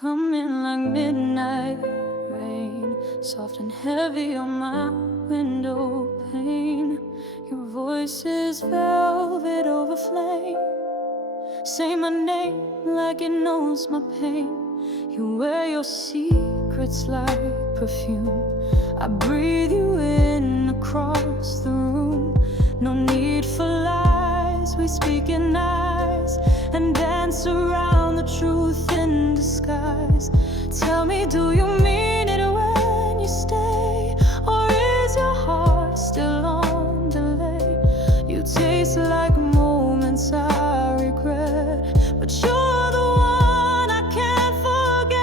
Coming like midnight rain, soft and heavy on my window pane. Your voice is velvet over flame. Say my name like it knows my pain. You wear your secrets like perfume. I breathe you in across the room. No need for lies, we speak in eyes and dance around the truth in disguise. Tell me, do you mean it when you stay? Or is your heart still on delay? You taste like moments I regret, but you're the one I can't forget.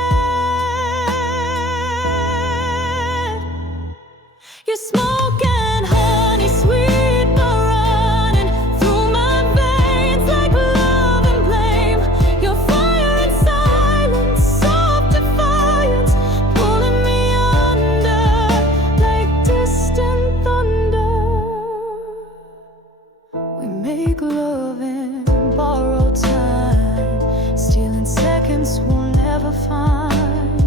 You're smoking honey sweet, but running through my veins like love and blame. Your fire and silence, soft defiance, pulling me under like distant thunder. We make love in borrowed time, stealing seconds we'll never find.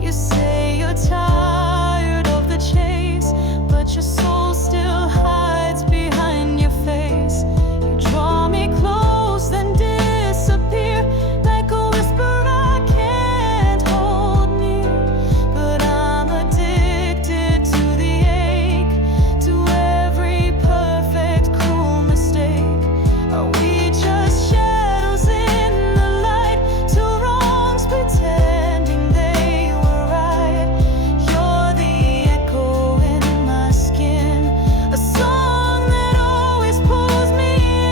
You say you're tired of the chase, but your soul still hides behind your face. You draw me close, then disappear like a whisper I can't hold near. But I'm addicted to the ache, to every perfect cruel mistake. Are we just shadows in the light, two wrongs pretending they were right? You're the echo in my skin, a song that always pulls me in.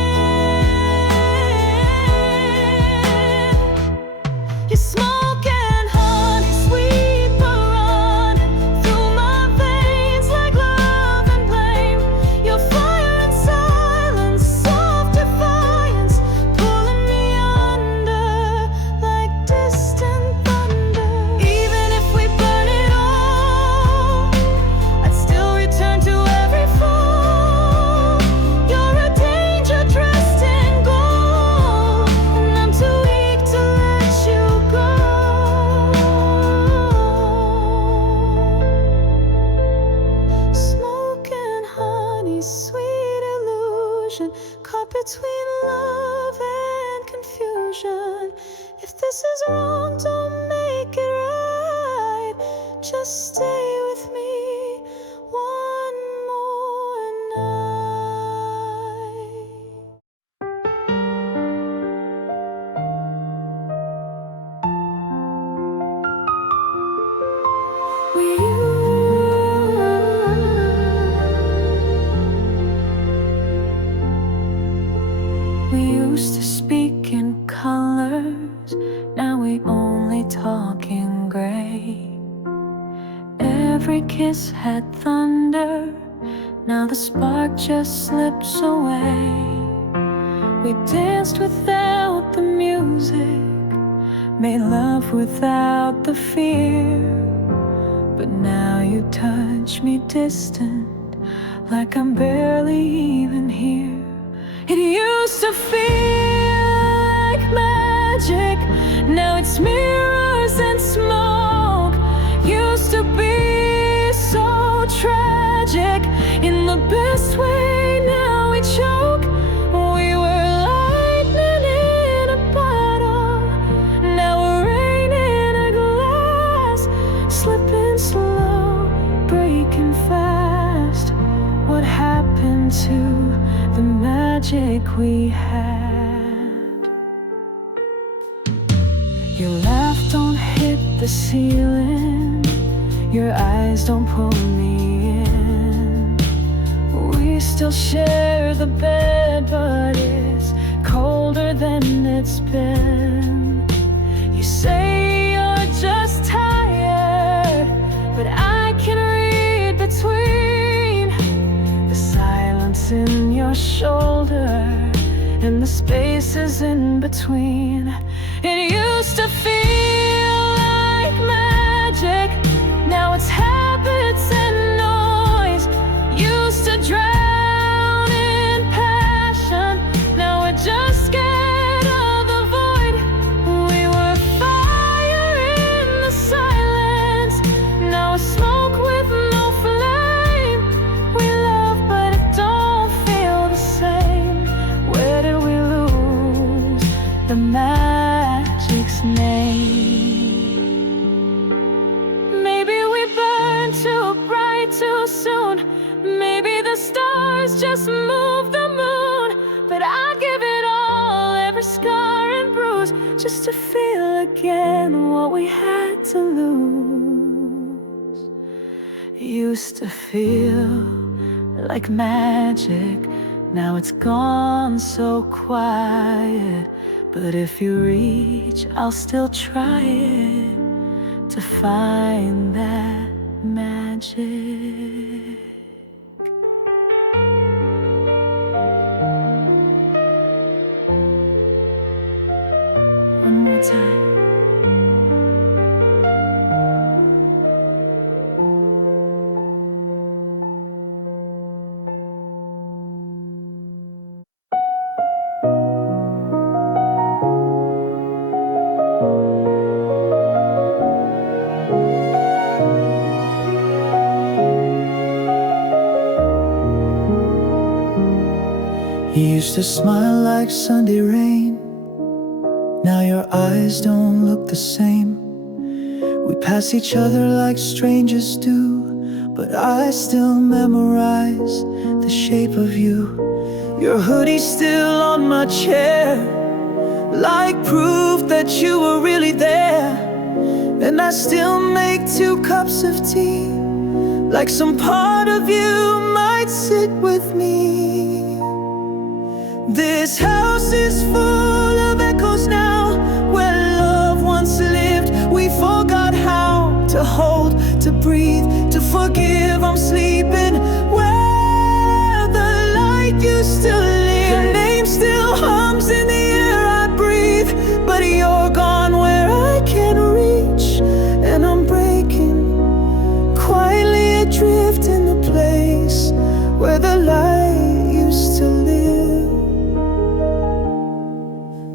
You're smoking honey sweet, but running through my veins like love and blame. Your fire and silence, soft defiance, pulling me under like distant thunder. Even if we burn it all, I'd still return to every fall. You're a danger dressed in gold, and I'm too weak to let you go. Smoking honey, sweet illusion, caught between love and confusion. If this is wrong, don't make it right. Just stay with me one more night. We used to speak in colors, now we only talk in gray. Every kiss had thunder, now the spark just slips away. We danced without the music, made love without the fear. But now you touch me distant, like I'm barely even here. It used to feel like magic, now it's mirrors and smoke. Used to be so tragic, in the best way, now we choke. We were lightning in a bottle, now we're rain in a glass. Slipping slow, breaking fast. What happened to the magic we had? Your laugh don't hit the ceiling, your eyes don't pull me in. We still share the bed, but it's colder than it's been. You say you're just tired, but I can read between the silence in your shoulder and the spaces in between. It used to feel like magic, now it's habits and noise. Used to drown in passion, now we're just scared of the void. We were fire feel again what we had to lose. Used to feel like magic, now it's gone so quiet. But if you reach, I'll still try it to find that magic. One more time. You used to smile like Sunday rain. Now your eyes don't look the same. We pass each other like strangers do, but I still memorize the shape of you. Your hoodie's still on my chair, like proof that you were really there. And I still make 2 cups of tea, like some part of you might sit with me. This house is full of echoes now, where love once lived. We forgot how to hold, to breathe, to forgive. I'm sleeping where the light used to live. Your name still hums in the air I breathe, but you're gone where I can reach. And I'm breaking, quietly adrift in the place where the light used to live.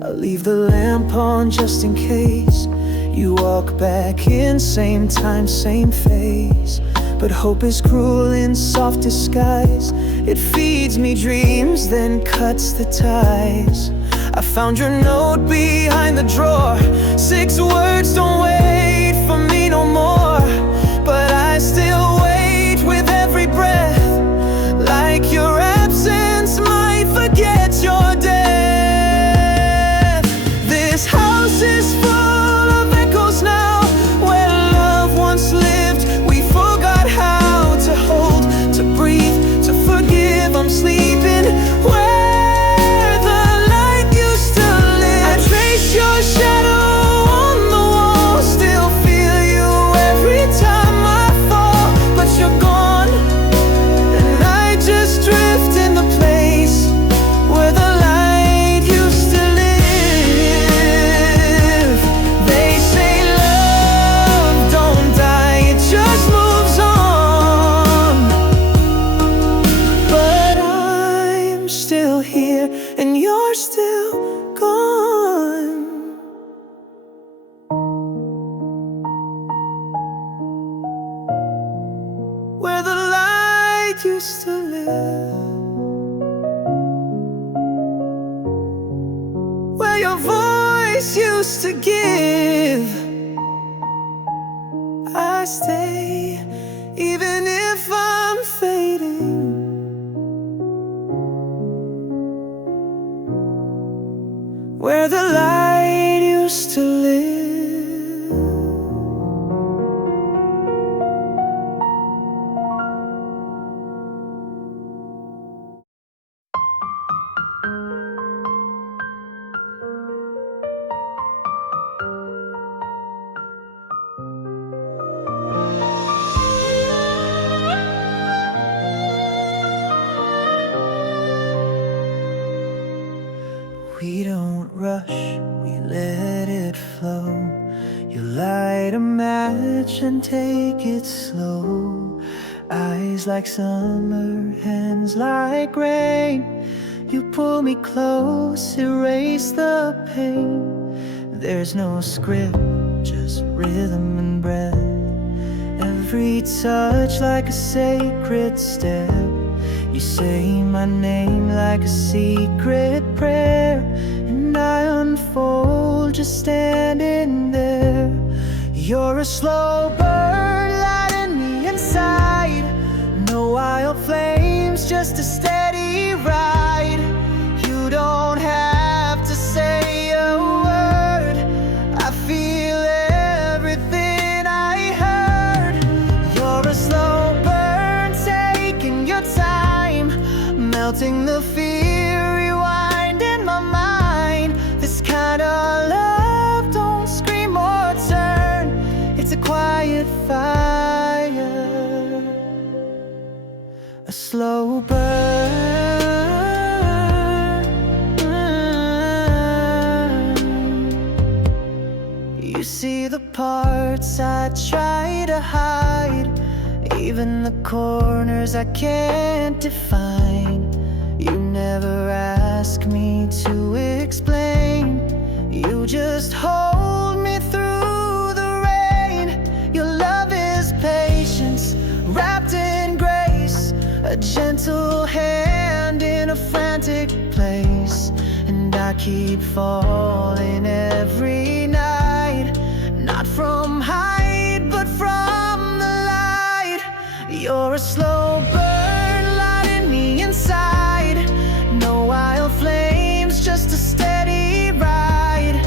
I'll leave the lamp on just in case you walk back in, same time, same face. But hope is cruel in soft disguise. It feeds me dreams, then cuts the ties. I found your note behind the drawer. 6 words, don't wait for me no more. But I still wait with every breath, like your absence might forget your death. This house is full of echoes now, where love once lived. We forgot how to hold, to breathe, to forgive. I'm sleeping where the light used to live. I trace your shadow on the wall, still feel you every time I fall. But you're gone, and I just drift in the place where the light used to live. They say love don't die, it just moves on. But I'm still here, and you're still gone. Where the light used to live, where your voice used to give. I stay, even if I'm fading, where the light used to live. We don't rush, we let it flow. You light a match and take it slow. Eyes like summer, hands like rain. You pull me close, erase the pain. There's no script, just rhythm and breath. Every touch like a sacred step. You say my name like a secret prayer, and I unfold just standing there. You're a slow burn lighting me inside. No wild flames, just a steady ride. You don't have to say a word, I feel quiet fire, a slow burn. You see the parts I try to hide, even the corners I can't define. You never ask me to explain, you just hold me through the rain. Your love is patience wrapped in grace, a gentle hand in a frantic place. And I keep falling every night, not from height but from the light. You're a slow burn, lighting me inside. No wild flames, just a steady ride.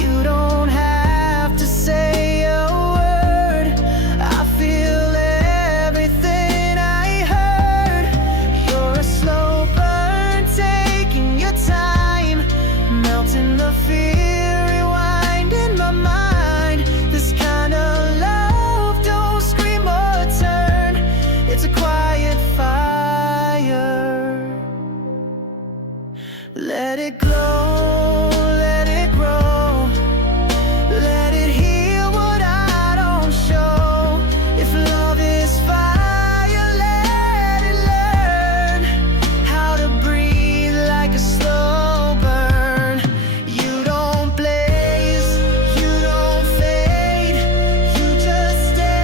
You don't have to say a word, I feel everything I heard. You're a slow burn, taking your time, melting the fear, rewinding my mind. This kind of love don't scream or turn, it's a quiet fire. Let it glow, let it grow, let it heal what I don't show. If love is fire, let it learn how to breathe like a slow burn. You don't blaze, you don't fade, you just stay.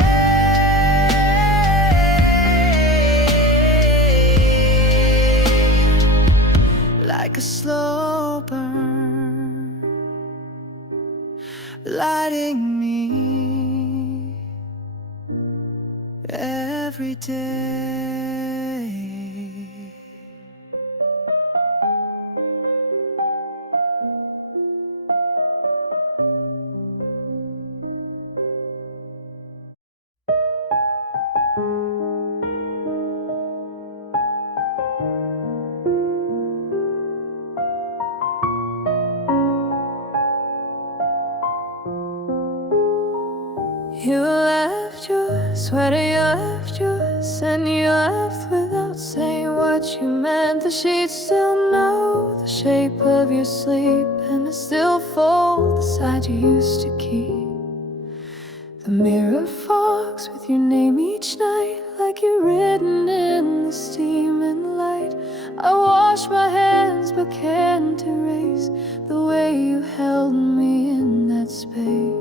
Like a slow burn, lighting me every day. You left your sweater, you left yours, and you left without saying what you meant. The sheets still know the shape of your sleep, and I still fold the side you used to keep. The mirror fogs with your name each night, like you're written in the steam and light. I wash my hands but can't erase the way you held me in that space.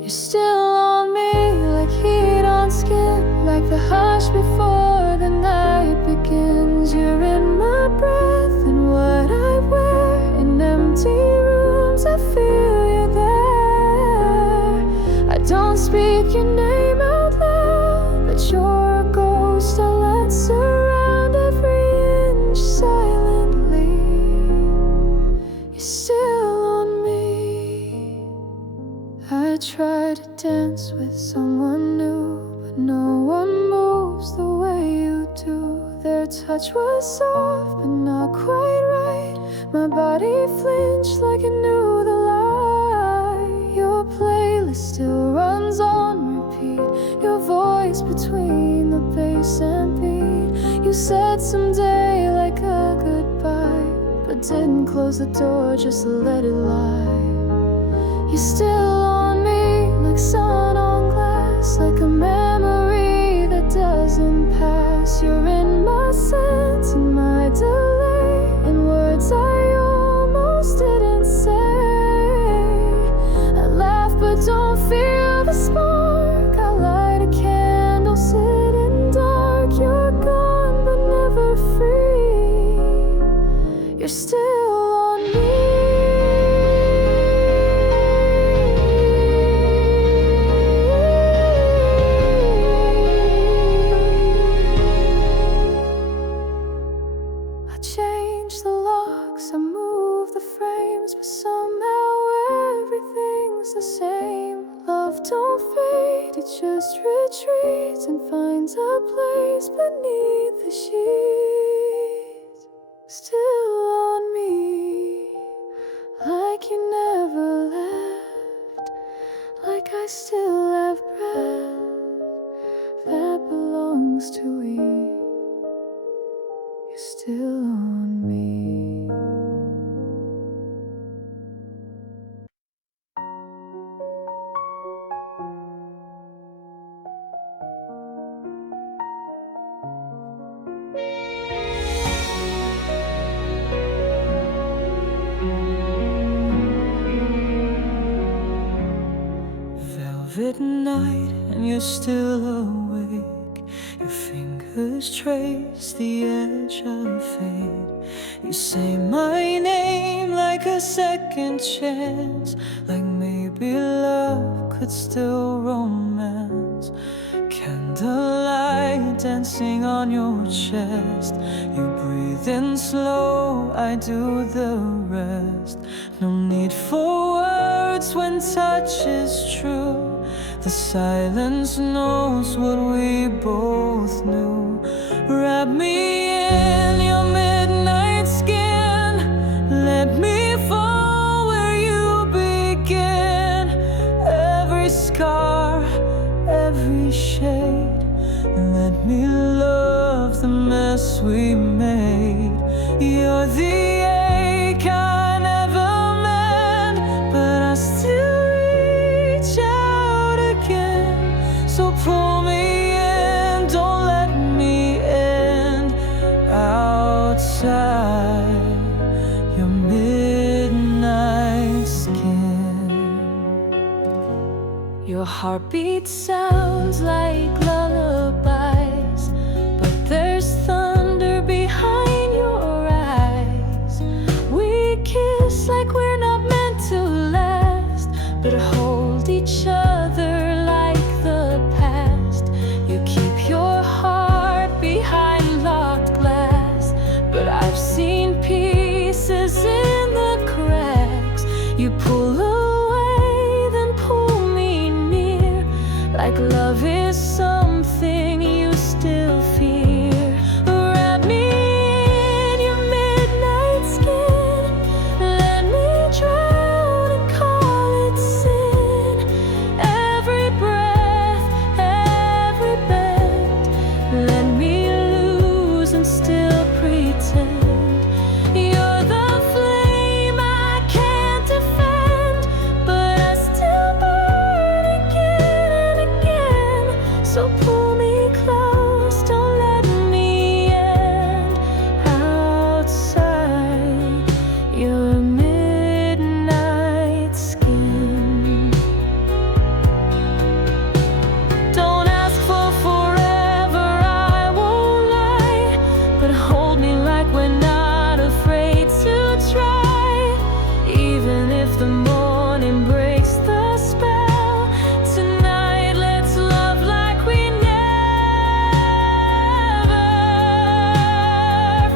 You're still on me, like heat on skin, like the hush before the night begins. You're in my breath and what I wear, in empty rooms I feel you're there. I don't speak your name out loud, but you're a ghost I let surround every inch silently. You're still on me. I try to dance with someone new, but no one moves the way you do. Their touch was soft but not quite right. My body flinched like it knew the lie. Your playlist still runs on repeat, your voice between the bass and beat. You said someday like a goodbye, but didn't close the door, just let it lie. You're still on me, like sun on glass, like a memory that doesn't pass. You're in my sense and my delay, in words I almost didn't say. I laugh but don't feel the spark. I light a candle, sit in dark. You're gone but never free. You're still on me. Change the locks, I move the frames, but somehow everything's the same. Love don't fade, it just retreats and finds a place beneath the sheets. Still on me, like you never left, like I still have breath. 12 at night and you're still awake. Your fingers trace the edge of fate. You say my name like a second chance, like maybe love could still romance. Candlelight dancing on your chest. You breathe in slow, I do the rest. No need for words when touch is true. The silence knows what we both knew. Wrap me in your midnight skin. Let me fall where you begin. Every scar, every shade. Let me love the mess we made. You're the ache I never meant, but I still reach out again. So pull me in, don't let me end outside your midnight skin. Your heartbeat sounds like lullabies, but there's thunder behind your eyes. We kiss like we're not meant to last, but hold each other like the past. You keep your heart behind locked glass, but I've seen pieces in the cracks. You pull away, then pull me near, like love is something you still fear. Wrap me in your midnight skin. Let me drown and call it sin. Every breath, every bend. Let me lose and still pretend. You're the flame I can't defend, but I still burn again and again. So pull me close, don't let me end outside your midnight skin. Don't ask for forever, I won't lie, but hold me like we're not afraid to try. Even if the morning breaks the spell, tonight let's love like we never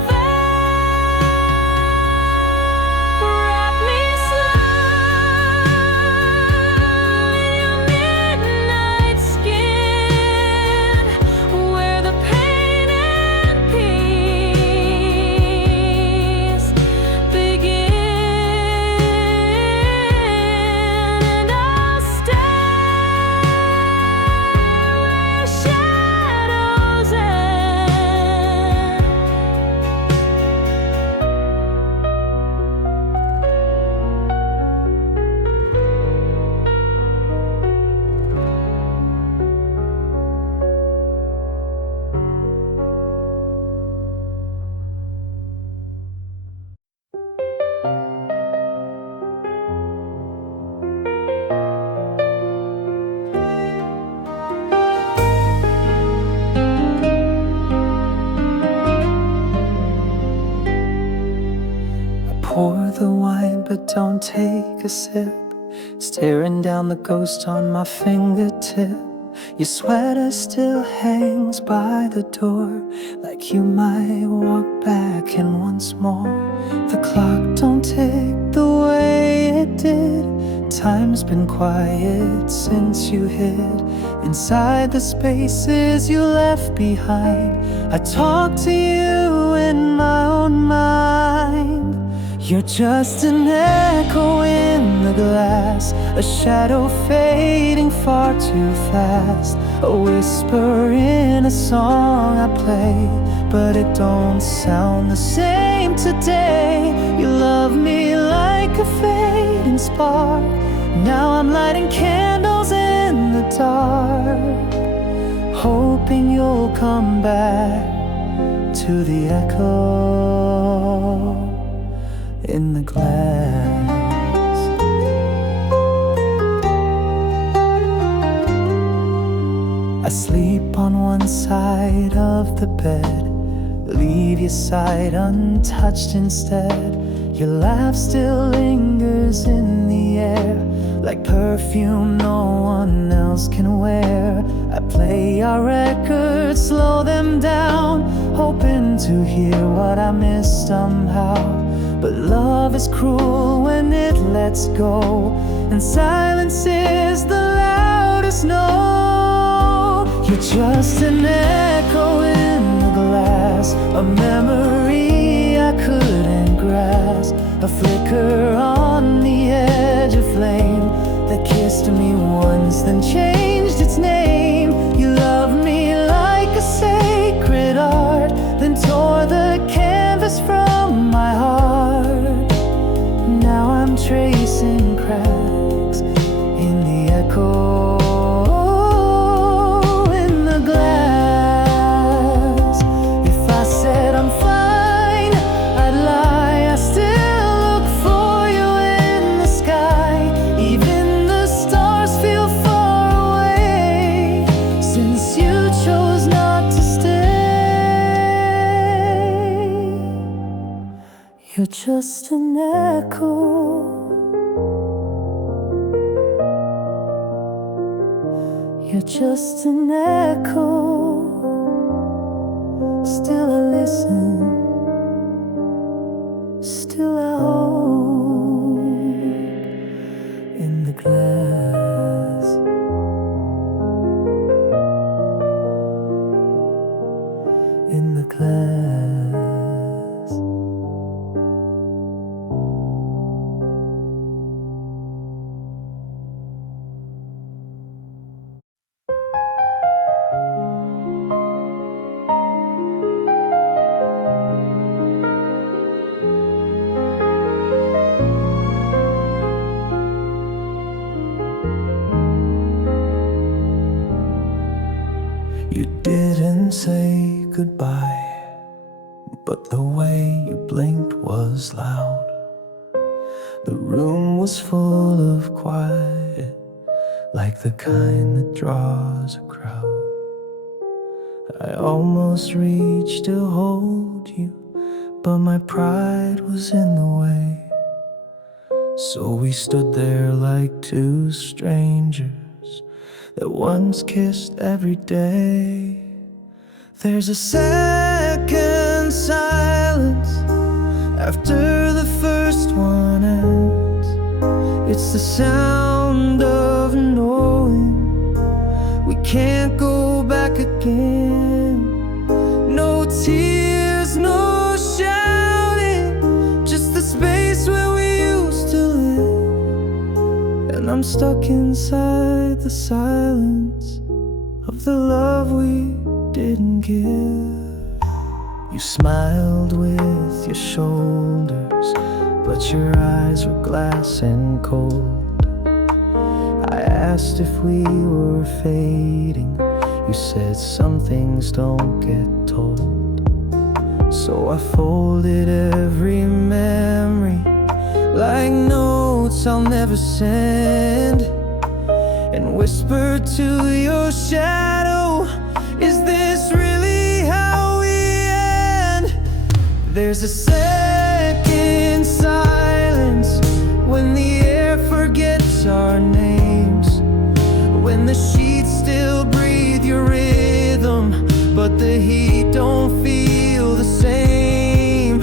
felt. Wrap me slowly in your midnight skin, where the pain and peace begin. And I'll stay where shadows end. Pour the wine, but don't take a sip. Staring down the ghost on my fingertip. Your sweater still hangs by the door, like you might walk back in once more. The clock don't tick the way it did. Time's been quiet since you hid inside the spaces you left behind. I talk to you in my own mind. You're just an echo in the glass, a shadow fading far too fast, a whisper in a song I play, but it don't sound the same today. You love me like a fading spark. Now I'm lighting candles in the dark, hoping you'll come back to the echo in the glass. I sleep on one side of the bed, leave your side untouched instead. Your laugh still lingers in the air, like perfume no one else can wear. I play our records, slow them down, hoping to hear what I missed somehow. But love is cruel when it lets go, and silence is the loudest no. You're just an echo in the glass, a memory I couldn't grasp, a flicker on the edge of flame that kissed me once, then changed its name. You loved me like a sacred art, then tore the canvas from my heart. Now I'm tracing cracks in the echo. You're just an echo. You're just an echo. Still I listen, still I hold in the glass, in the glass. You didn't say goodbye, but the way you blinked was loud. The room was full of quiet, like the kind that draws a crowd. I almost reached to hold you, but my pride was in the way. So we stood there like two strangers that once kissed every day. There's a second silence after the first one ends. It's the sound of knowing we can't go back again. No tears, no shouting, just the space where we used to live. And I'm stuck inside the silence of the love we didn't give. You smiled with your shoulders, but your eyes were glass and cold. I asked if we were fading. You said some things don't get told. So I folded every memory like notes I'll never send, and whispered to your shadow, is this really how we end? There's a second silence when the air forgets our names, when the sheets still breathe your rhythm, but the heat don't feel the same.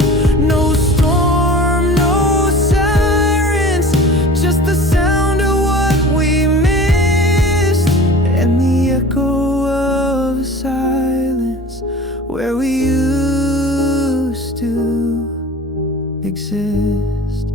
No storm, no sirens, just the sound of what we missed, and the echo of silence where we used to exist.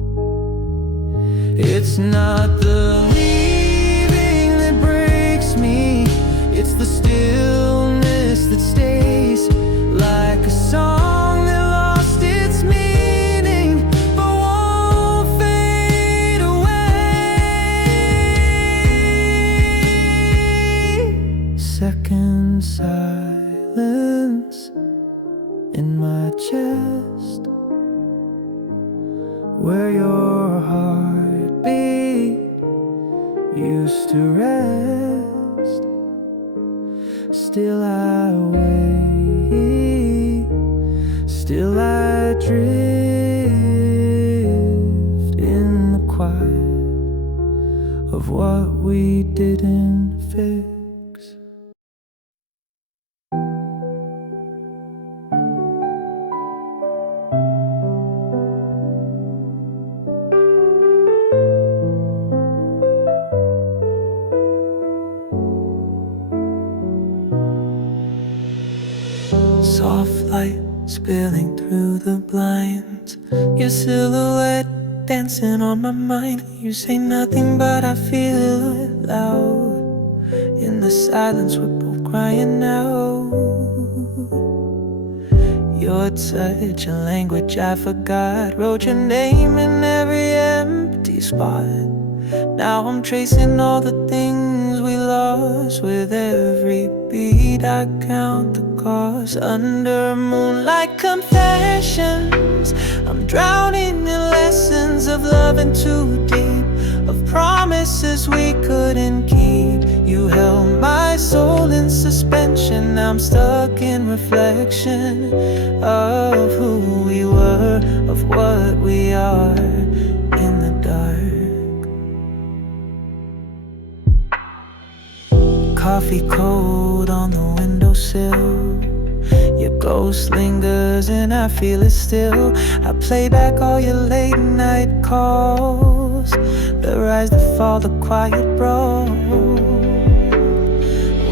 It's not the leaving that breaks me, it's the stillness that stays, like a song that lost its meaning but won't fade away. Second silence in my chest, where your heartbeat used to rest. still I wait, still I drift in the quiet of what we didn't fix. Soft light spilling through the blinds, your silhouette dancing on my mind. You say nothing but I feel it loud. In the silence we're both crying out. Your touch, a language I forgot, wrote your name in every empty spot. Now I'm tracing all the things we lost. With every beat I count the cost. Under moonlight confessions, I'm drowning in lessons of loving too deep, of promises we couldn't keep. You held my soul in suspension. Now I'm stuck in reflection of who we were, of what we are in the dark. Coffee cold on the windowsill, your ghost lingers and I feel it still. I play back all your late night calls, the rise, the fall, the quiet brawl.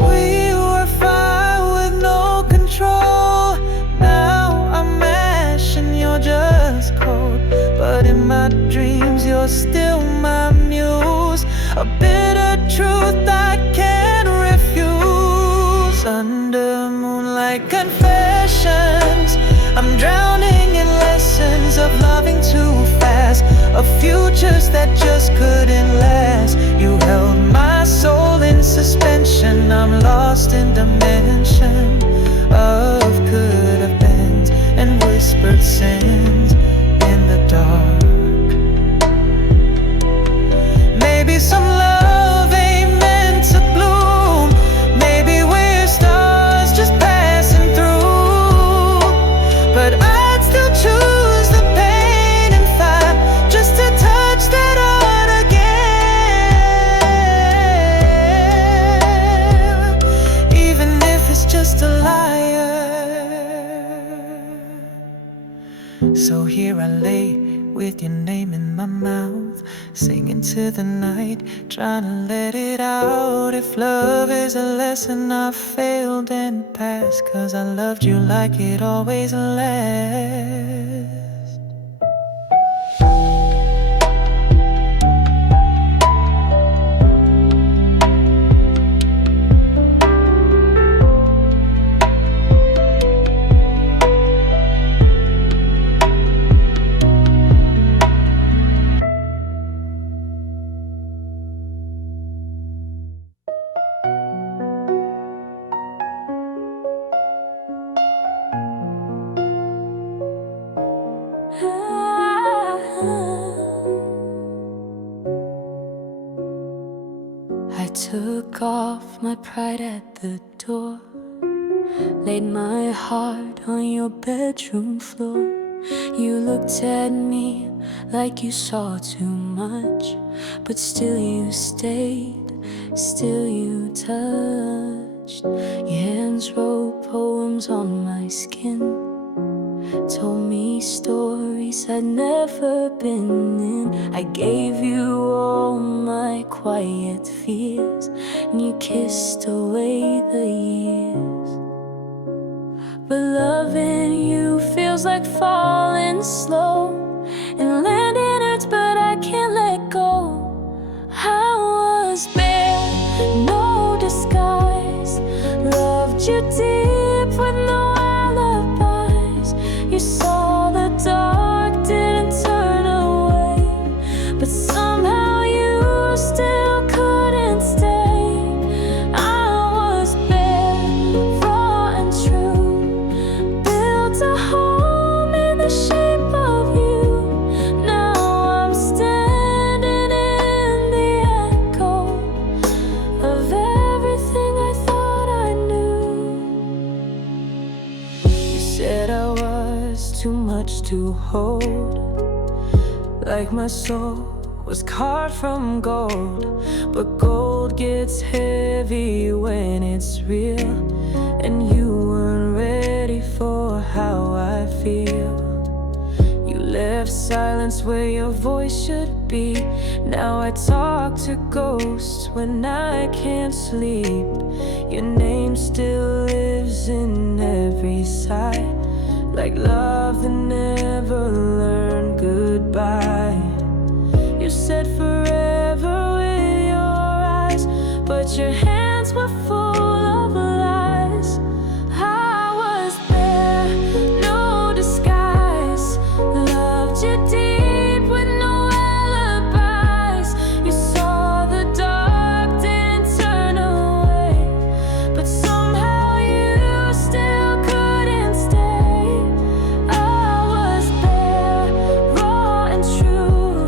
We were fine with no control. Now I'm ash and you're just cold, but in my dreams you're still my muse. A bitter truth I can't refuse. Under moonlight confessions, I'm drowning in lessons of loving too fast, of futures that just couldn't last. You held my soul in suspension. I'm lost in dimension of could have beens and whispered sins in the dark. Maybe some love ain't meant to bloom. Maybe we're stars just passing through. But I'd still choose the pain and fight just to touch that heart again, even if it's just a liar. So here I lay with your name in my mouth, singing to the night, trying to let it out. If love is a lesson I failed and passed, 'cause I loved you like it always lasts. I took off my pride at the door, laid my heart on your bedroom floor. You looked at me like you saw too much, but still you stayed, still you touched. Your hands wrote poems on my skin, told me stories I'd never been in. I gave you all my quiet fears, and you kissed away the years. But loving you feels like falling slow, and landing hurts but I can't let go. I was bare, no disguise, loved you deep with no alibis. You saw the dark, didn't turn away, but somehow you still couldn't stay. I was bare, raw and true, built a home in the shape of you. Now I'm standing in the echo of everything I thought I knew. used to hold. Like my soul was carved from gold, but gold gets heavy when it's real, and you weren't ready for how I feel. You left silence where your voice should be. Now I talk to ghosts when I can't sleep. Your name still lives in every sigh, like love that never learned goodbye. You said forever with your eyes, but your hands were full of lies. I was there, no disguise. Loved you deep with no alibis. You saw the dark, didn't turn away, but somehow you still couldn't stay. I was there, raw and true,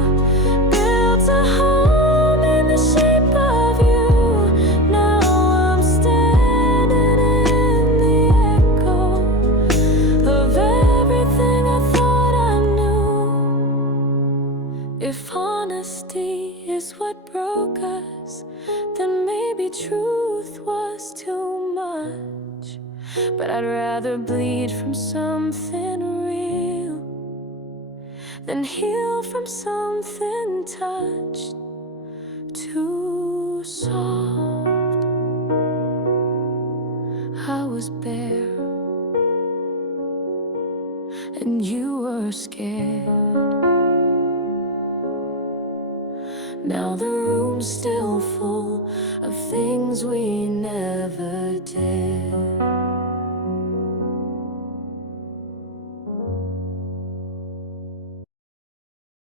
built a home in the shape of you. Now I'm standing in the echo of everything I thought I knew. If honesty is what broke us, then maybe truth was too much. But I'd rather bleed from something real than heal from something touched too soft. I was bare, and you were scared. Now the room's still full of things we never did.